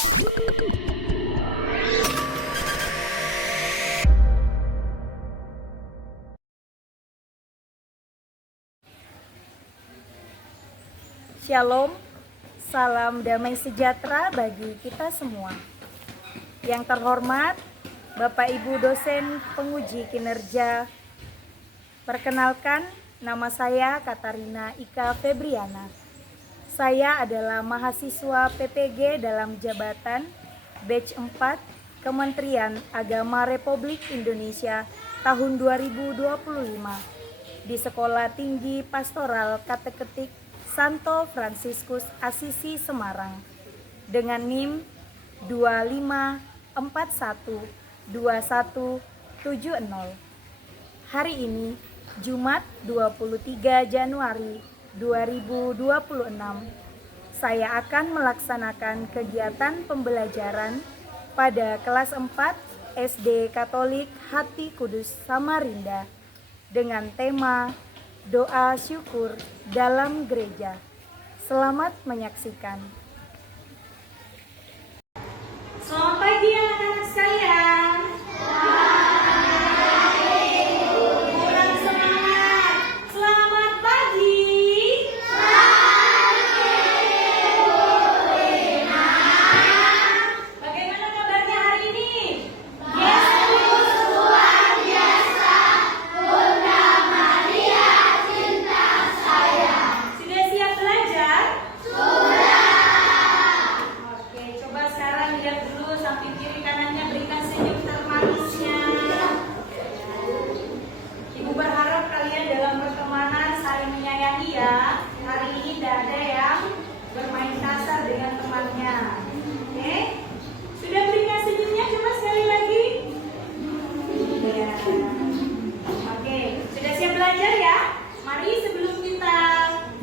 Shalom, salam damai sejahtera bagi kita semua. Yang terhormat, Bapak Ibu dosen penguji kinerja, perkenalkan nama saya Katarina Ika Febriana. Saya adalah mahasiswa PPG dalam jabatan batch 4 Kementerian Agama Republik Indonesia tahun 2025 di Sekolah Tinggi Pastoral Kateketik Santo Fransiskus Asisi Semarang dengan NIM 25412170. Hari ini Jumat 23 Januari 2026 saya akan melaksanakan kegiatan pembelajaran pada kelas 4 SD Katolik Hati Kudus Samarinda dengan tema doa syukur dalam gereja. Selamat menyaksikan. Selamat pagi anak-anak sekalian. Kurang semangat. Selamat pagi. Bagaimana kabarnya hari ini? Sudah siap belajar? Oke, coba sekarang lihat dulu samping kiri kanannya, berikan senyum termanisnya. Ibu berharap kalian dalam pertemanan saling menyayangi ya. Hari ini tidak ada yang bermain kasar dengan temannya. Oke? Sudah berikan senyumnya? Coba sekali lagi. Ya. Oke, sudah siap belajar ya? Mari sebelum kita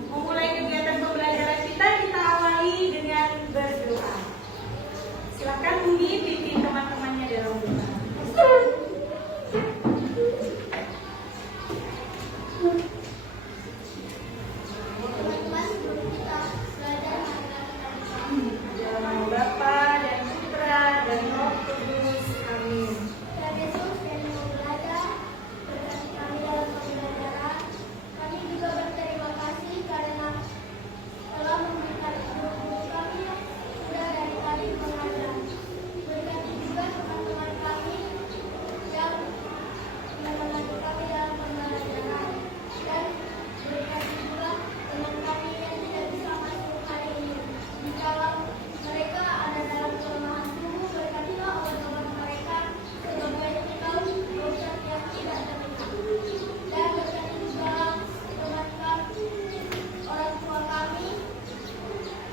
memulai kegiatan pembelajaran kita awali dengan berdoa. Silakan Bumi pimpin teman-temannya dalam doa. Dalam nama Bapa dan Putra dan Roh Kudus. Amin. Kami juga berterima kasih karena telah memberikan guru-guru kami yang sudah dari tadi mengajar. Berkati juga teman-teman kami yang menemani kami dalam pembelajaran, dan berkati juga teman kami yang tidak bisa masuk hari ini. Jikalau mereka ada dalam kelemahan tubuh, berkatilah obat-obat mereka sebagai engkau dosa yang tidak terlihat. Dan berkati juga teman kami, orang tua kami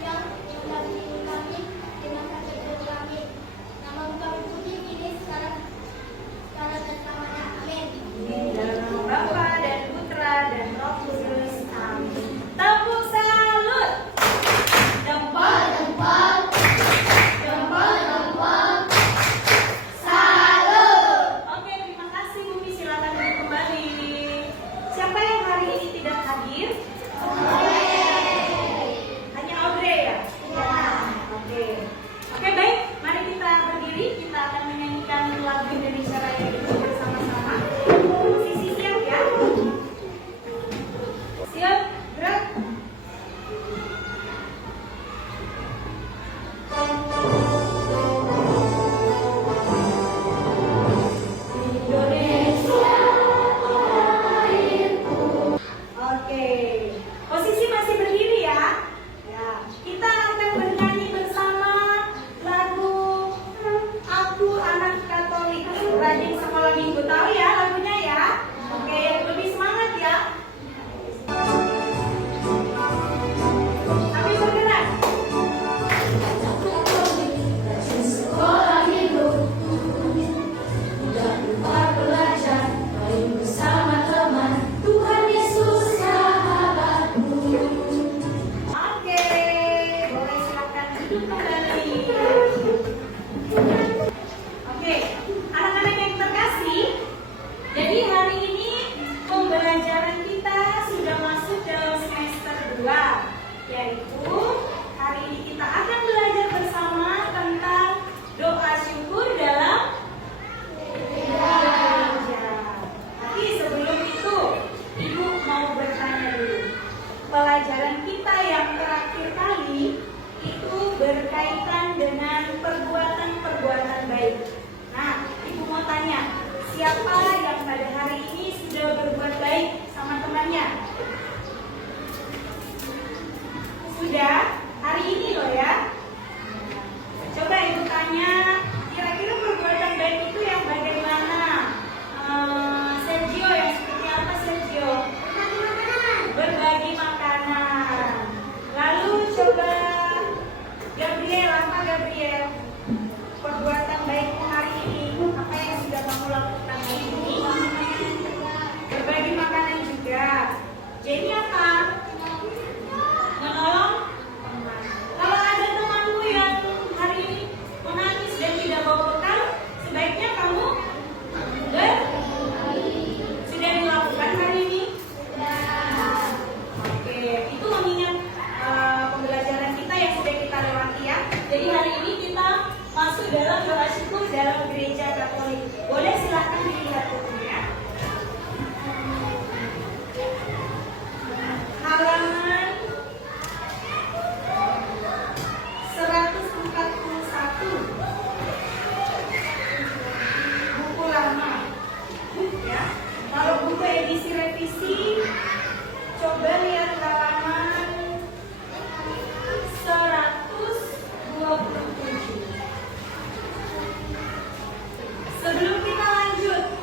yang mendampingi kami di masa kecil kami. Nama kami puji kini sekarang dan selamanya. Amin. Dalam nama Bapa dan Putra dan Roh Kudus. Amin. Tepuk salut. Jempol, jempol. Jempol, jempol. Salut. Oke, terima kasih Bumi. Silakan duduk kembali. Siapa yang hari ini tidak hadir? Hanya Audrey ya? Oke. Oke, baik. Mari kita berdiri. Kita akan menyanyikan lagu Indonesia Raya itu bersama-sama. Sisi siap ya? Siap, gerak. Oke, posisi masih berdiri ya. Ya, kita akan bernyanyi bersama lagu Aku Anak Katolik Rajin Sekolah Minggu. Tahu ya lagunya ya? Oke, lebih semangat ya. Sambil bergerak. Sekolah hidup, tidak lupa belajar, main bersama teman, Tuhan Yesus sahabatmu. Oke, boleh silakan duduk kembali. Oke, anak-anak yang terkasih, jadi hari ini pembelajaran kita sudah masuk dalam semester 2, yaitu hari ini kita akan belajar bersama tentang siapa yang pada hari ini sudah berbuat baik sama temannya? Sudah? Hari ini loh ya. Coba ibu tanya, kira-kira perbuatan baik itu yang bagaimana? Sergio, yang seperti apa Sergio? Berbagi makanan. Lalu coba Gabriel, apa Gabriel? Perbuatan baikmu hari ini, apa yang sudah kamu lakukan hari ini? Berbagi makanan juga. Jadi apa? Menolong teman. Kalau ada temanmu yang hari ini menangis dan tidak bawa bekal, sebaiknya kamu sudah dilakukan hari ini? Oke, itu mengingat pembelajaran kita yang sudah kita lewati ya. Jadi hari ini kita masuk dalam doa syukur dalam gereja Katolik. Boleh silakan dilihat bukunya. Halaman 141. Buku lama. Ya. Kalau buku edisi revisi, coba lihat halaman 127. Sebelum kita lanjut,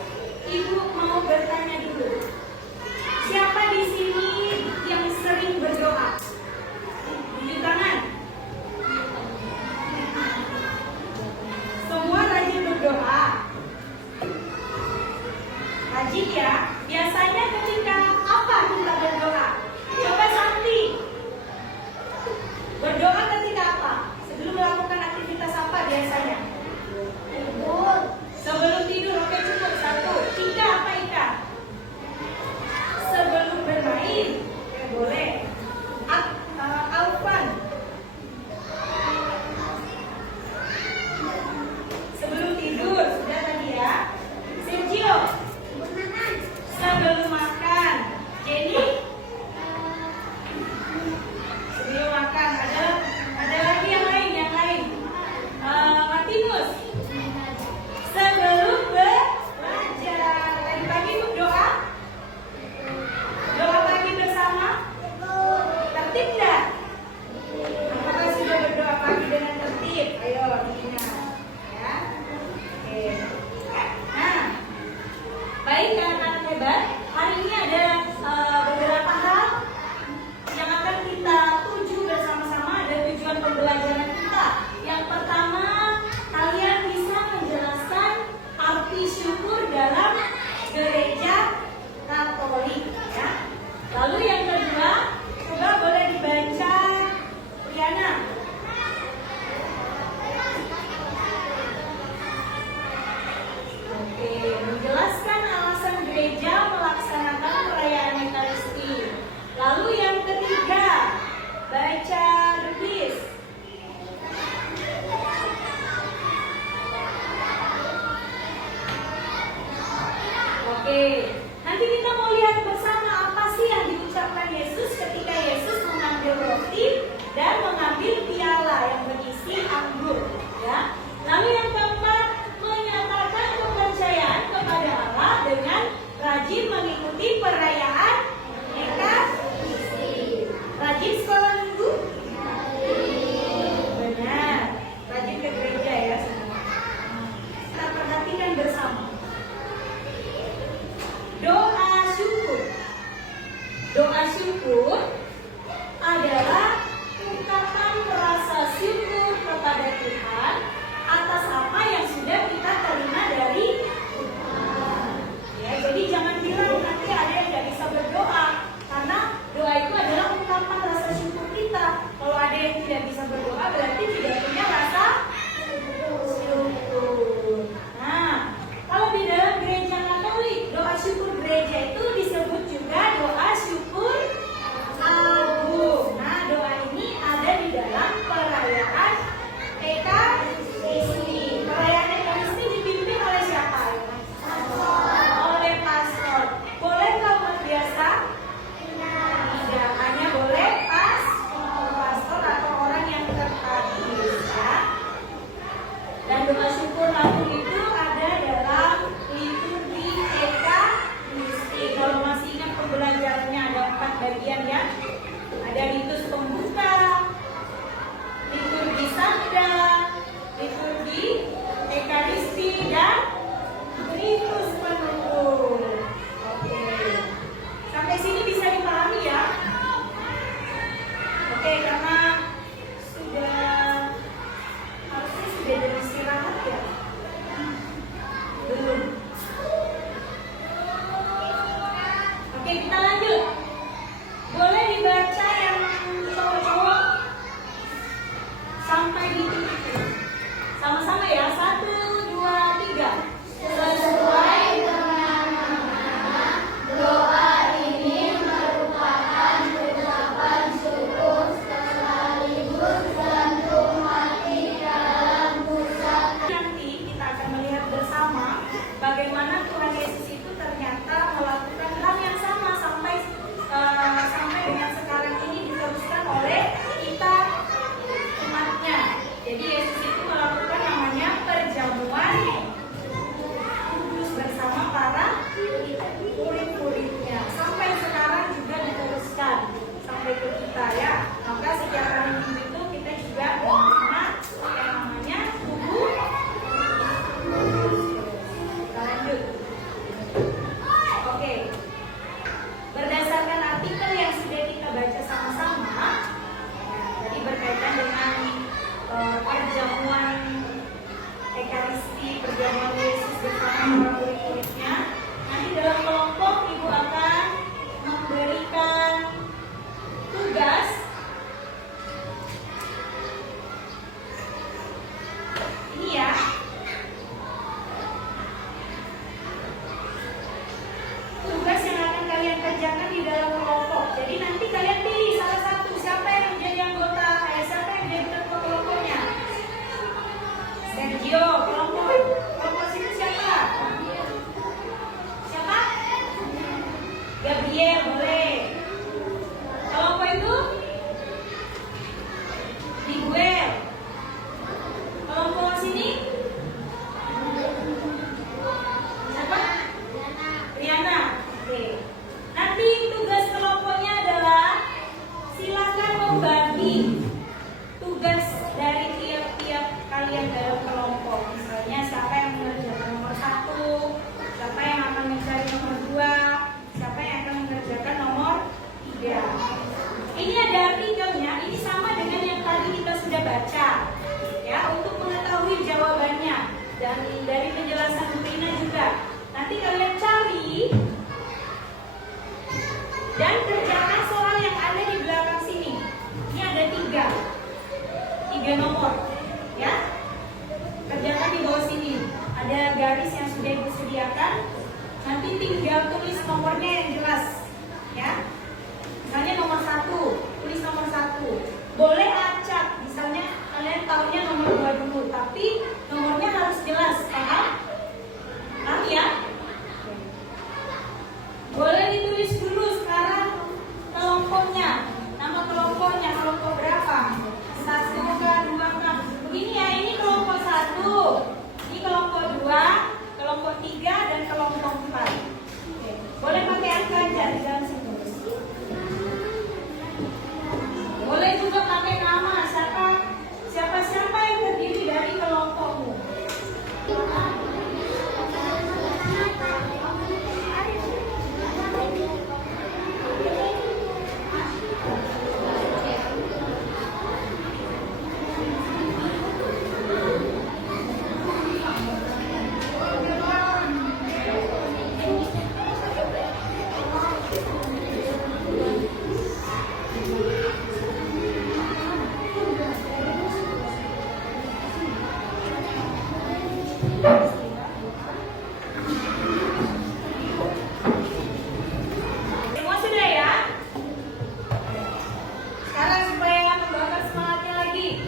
Jadi Yesus itu melakukan namanya perjamuan kudus bersama para murid-muridnya. Sampai sekarang juga diteruskan sampai ke kita ya. Maka setiap hari Minggu itu kita juga menerima yang namanya tubuh. Kita lanjut. Oke. Berdasarkan artikel yang sudah kita baca sama-sama, tadi berkaitan dengan perjamuan Ekaristi, perjamuan Yesus bersama para murid-muridnya. Nanti dalam kelompok Ibu akan memberikan tugas ini ya. Tugas yang akan kalian kerjakan di dalam kelompok. Jadi nanti kalian pilih salah satu, siapa yang menjadi anggota, siapa yang menjadi ketua kelompoknya. Sergio, kelompok situ siapa? Siapa? Gabriel, boleh. Kelompok itu? Miguel. Kelompok sini? Siapa? Riana. Oke. Nanti tugas kelompoknya adalah silakan membagi tugas dari tiap-tiap kalian dalam kelompok. Misalnya siapa yang mengerjakan nomor 1, siapa yang akan mencari nomor 2, siapa yang akan mengerjakan nomor 3. Ini ada artikelnya, ini sama dengan yang tadi kita sudah baca. Ya, untuk mengetahui jawabannya dan dari penjelasan Bu Rina juga. Nanti kalian cari dan kerjakan soal yang ada di belakang sini. Ini ada 3 nomor, ya. Kerjakan di bawah sini. Ada garis yang sudah Ibu sediakan. Nanti tinggal tulis nomornya yang jelas, ya. Misalnya nomor 1, tulis nomor 1. Boleh acak, misalnya kalian tahunya nomor 2 dulu, tapi nomornya harus jelas, paham? Paham ya? Boleh ditulis dulu sekarang kelompoknya, nama kelompoknya, kelompok berapa? 1 ke 2 ke. Begini ya, ini kelompok 1, ini kelompok 2, kelompok 3 dan kelompok 4. Oke. Boleh pakai angka aja di dalam situ. Boleh juga pakai nama siapa yang terdiri dari kelompokmu. Semua sudah ya? Sekarang supaya membakar semangatnya lagi,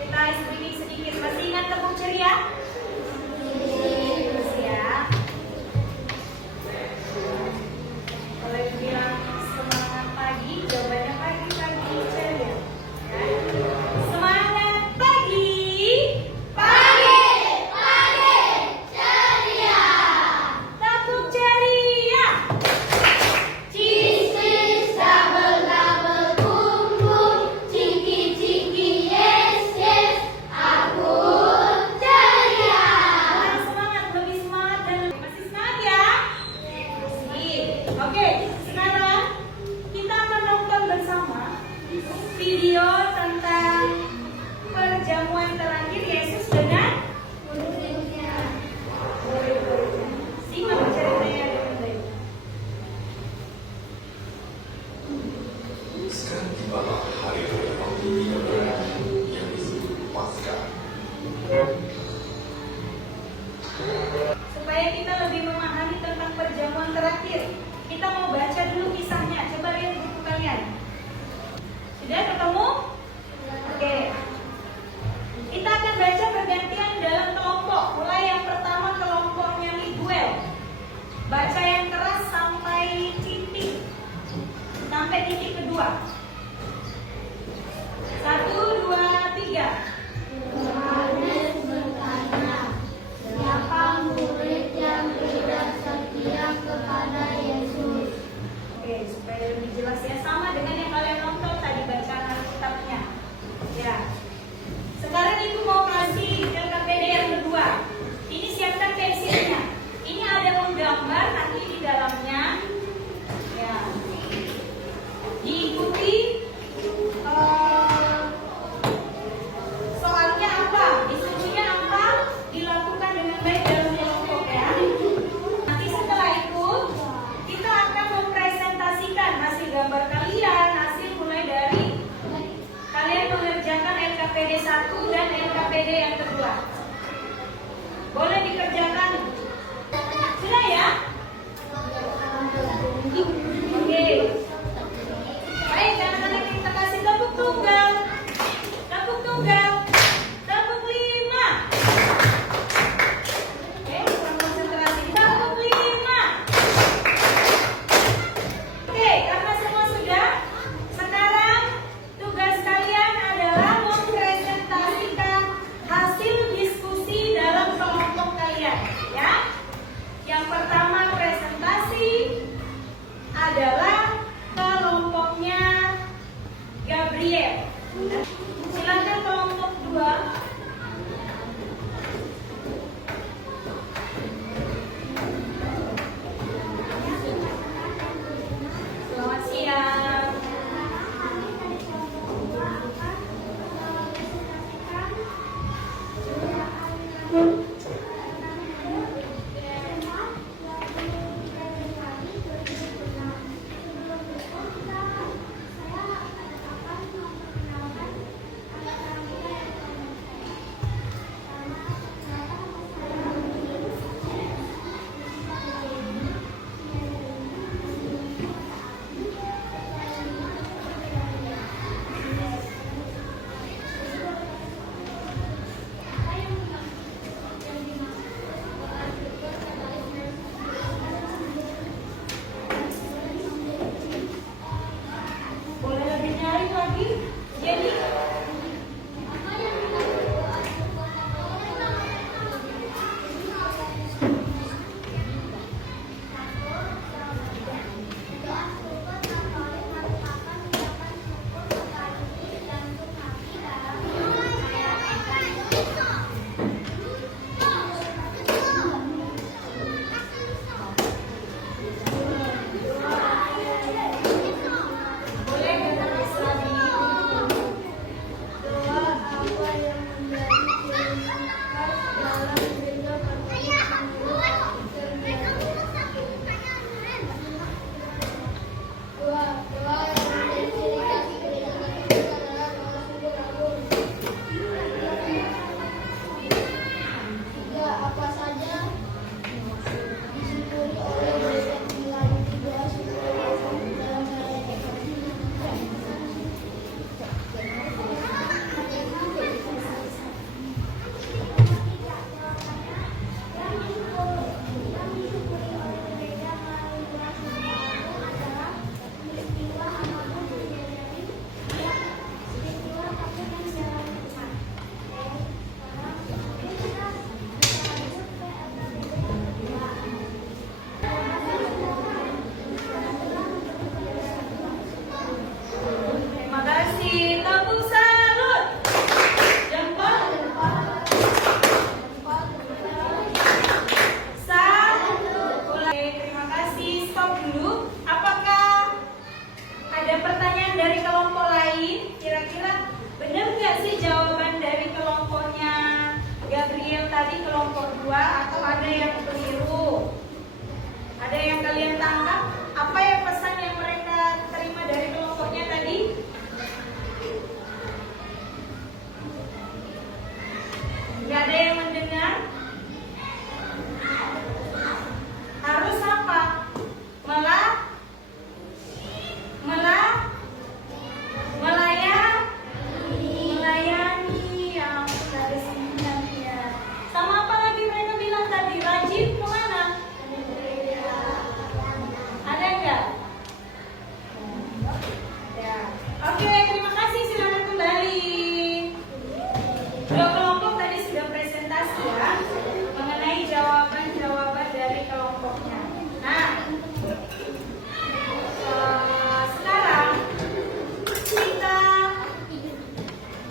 kita ice sedikit. Masih ingat tepuk ceria? Terus ya. Kalau bilang semangat pagi, jawabannya pagi ceria. Ya. Semangat pagi. ceria. Tepuk ceria. Cheese double boom boom, ciki yes yes, aku ceria. Semangat, lebih semangat dan masih semangat ya. Oke, sekarang kita akan nonton bersama video tentang perjamuan terakhir Yesus dengan murid-muridnya. Simak ceritanya dengan baik. Sekarang tibalah hari raya kebenaran yang disebut Paskah. Supaya kita lebih memahami tentang perjamuan terakhir, kita mau baca dulu kisahnya. Coba lihat buku kalian. Sudah ketemu? Oke. Kita akan baca bergantian dalam kelompok. Mulai yang pertama kelompoknya Miguel. Baca yang keras sampai titik kedua. 1, 2, 3. LKPD 1 dan LKPD yang kedua. Boleh dikerjakan? Sudah ya? Oke. Baik, anak-anak kita kasih tepuk tunggal. Tepuk tunggal. Tepuk 5. Oke, konsentrasi. Tepuk 5. Oke, karena semua sudah, sekarang tugas kalian adalah mempresentasikan hasil diskusi dalam kelompok kalian, ya. Yang pertama presentasi adalah kelompoknya Gabriel. Silakan kelompok 2. Selamat siang. Boleh lebih nyari lagi? Jadi boleh kita bisa lagi. Apa saja disyukuri oleh berkat nilai 3 syukur dalam Terima kasih. Tepuk salut. Jempol. Satu. Oke, terima kasih. Stop dulu. Apakah ada pertanyaan dari kelompok lain? Kira-kira benar nggak sih jawaban dari kelompoknya Gabriel tadi, kelompok 2, atau ada yang keliru? Ada yang kalian tangkap? Apa ya pesan yang mereka terima dari kelompoknya tadi? Nggak ada yang mendengar? Harus apa? Melayani. Ya, dari sini ya. Sama apa lagi mereka bilang tadi? Rajin kemana? Ada nggak? Ya. Oke, terima kasih. Silakan kembali. Dua kelompok tadi sudah presentasi ya mengenai jawaban-jawaban dari kelompoknya. Nah, sekarang kita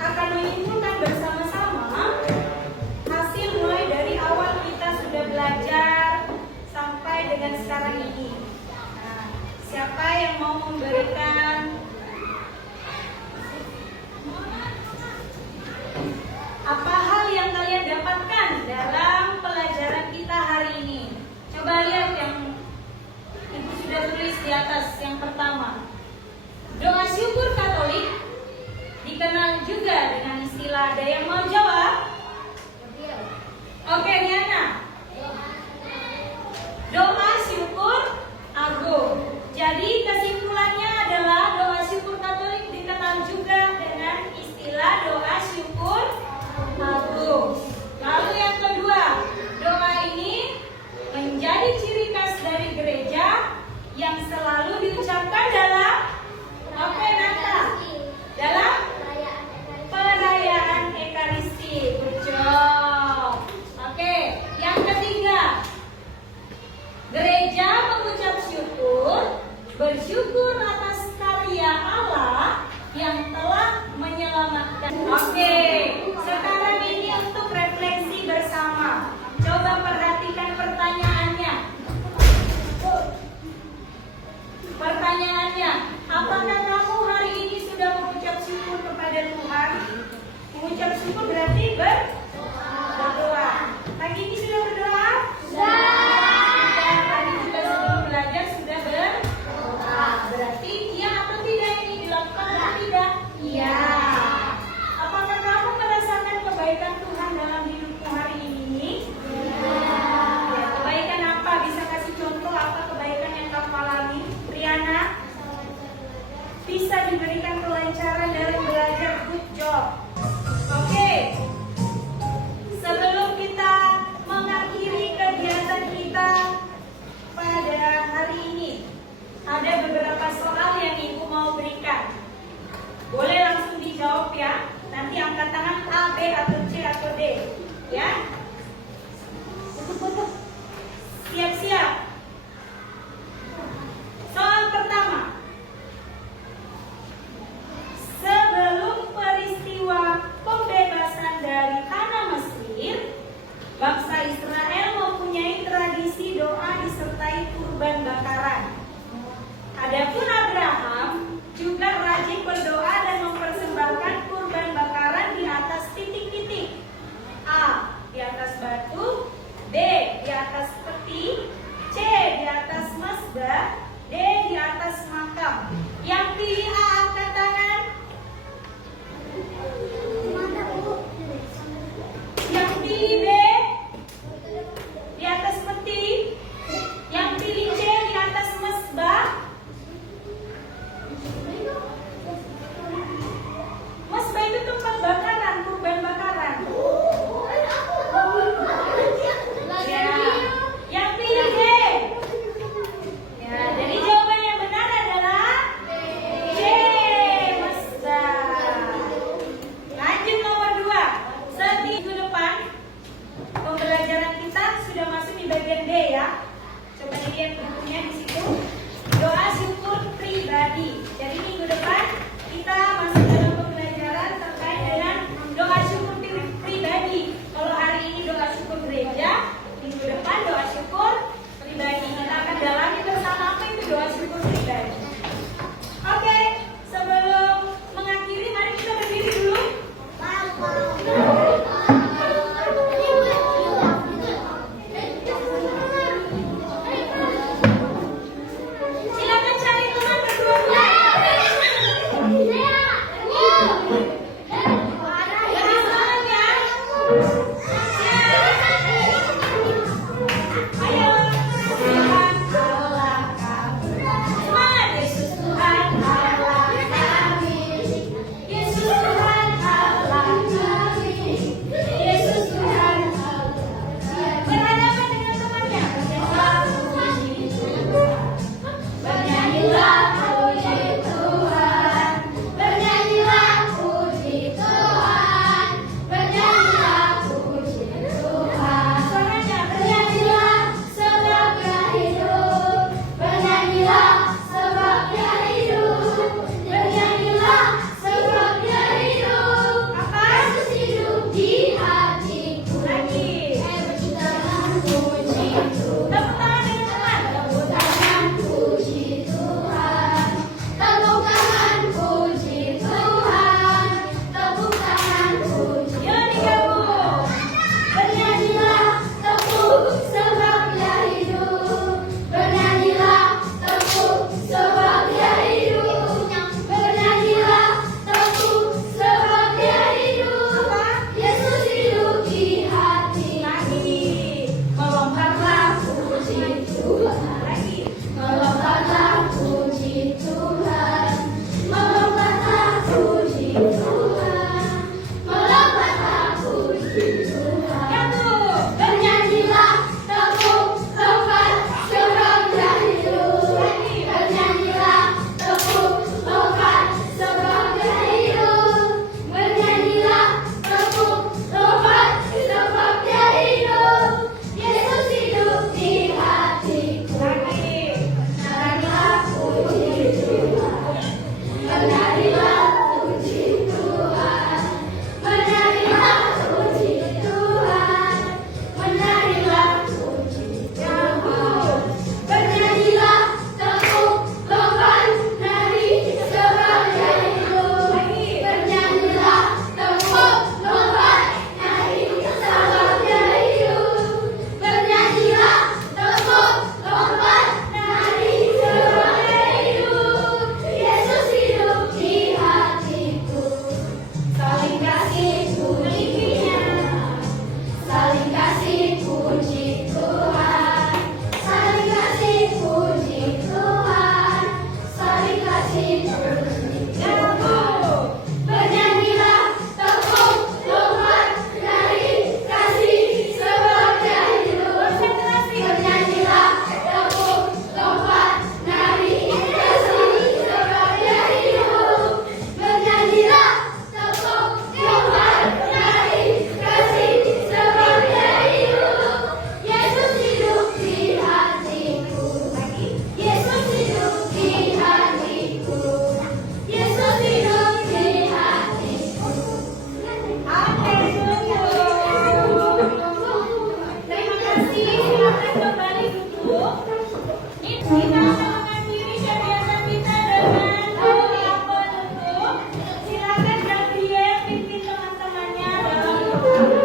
akan menyimpulkan bersama-sama hasil mulai dari awal kita sudah belajar sampai dengan sekarang ini. Nah, siapa yang mau memberikan apa hal yang kalian dapatkan dalam pelajaran kita hari ini? Coba lihat yang Ibu sudah tulis di atas. Yang pertama, doa syukur Katolik dikenal juga dengan istilah istilah. Ada yang mau jawab? Oke, Riana. Doa syukur agung. Jadi kesimpulannya adalah doa syukur Katolik dikenal juga dengan istilah doa syukur agung. Lalu yang kedua, doa ini menjadi ciri khas dari gereja yang selalu diucapkan dalam apa Nata? Dalam perayaan Ekaristi. Good job. Oke, yang ketiga, gereja mengucap syukur, bersyukur atas karya Allah yang telah menyelamatkan. Oke, sekarang ini untuk refleksi bersama. Coba perhatikan pertanyaannya. Pertanyaannya, apakah kamu hari ini sudah mengucap syukur kepada Tuhan? Mengucap syukur berarti berdoa. Pagi ini sudah berdoa? Dan tadi juga sebelum belajar sudah berdoa. Berarti iya atau tidak ini dilakukan atau tidak? Iya. Apakah kamu merasakan kebaikan Tuhan dalam hidupmu hari ini? Ya, kebaikan apa? Bisa kasih contoh apa kebaikan yang kamu alami? Riana? Bisa diberikan kelancaran dalam belajar. Good job. Oke. Sebelum kita mengakhiri kegiatan kita pada hari ini, ada beberapa soal yang Ibu mau berikan. Boleh langsung dijawab ya. Nanti angkat tangan A, B, atau C, atau D. Ya. Siap-siap. Soal pertama. Sebelum peristiwa pembebasan dari tanah Mesir, bangsa Israel mempunyai tradisi doa disertai kurban bakaran. Adapun Abraham juga rajin berdoa dan mempersembahkan kurban bakaran di atas titik-titik. A. Di atas batu, B. Di atas peti, C. Di atas mezbah, D. Di atas makam. Yang pilih A angkat tangan. Yang pilih B di atas peti. Yang pilih C di atas mezbah. Mezbah itu tempat bakaran, kurban bakaran. Ya. Yang pilih D. Ya, jadi jawaban yang benar adalah C, mezbah. Lanjut nomor 2. Seminggu depan pembelajaran kita sudah masuk di bagian D ya. Coba dilihat bukunya di situ. Doa syukur pribadi. Jadi minggu depan kita masuk dalam pembelajaran terkait dengan doa syukur pribadi. Kalau hari ini doa syukur gereja, minggu depan doa syukur pribadi. Kita akan dalami bersama apa itu doa syukur pribadi. Oke, sebelum mengakhiri mari kita berdiri dulu. Silakan cari teman berdua. Lebih semangat ya. Ayo. Tuhan Allah kami. Semangat. Yesus Tuhan Allah kami. Yesus Tuhan Allah kami. Yesus Tuhan Allah. Berhadapan dengan temannya. Bernyanyilah puji Tuhan. Bernyanyilah puji Tuhan. Bernyanyilah puji berdoa.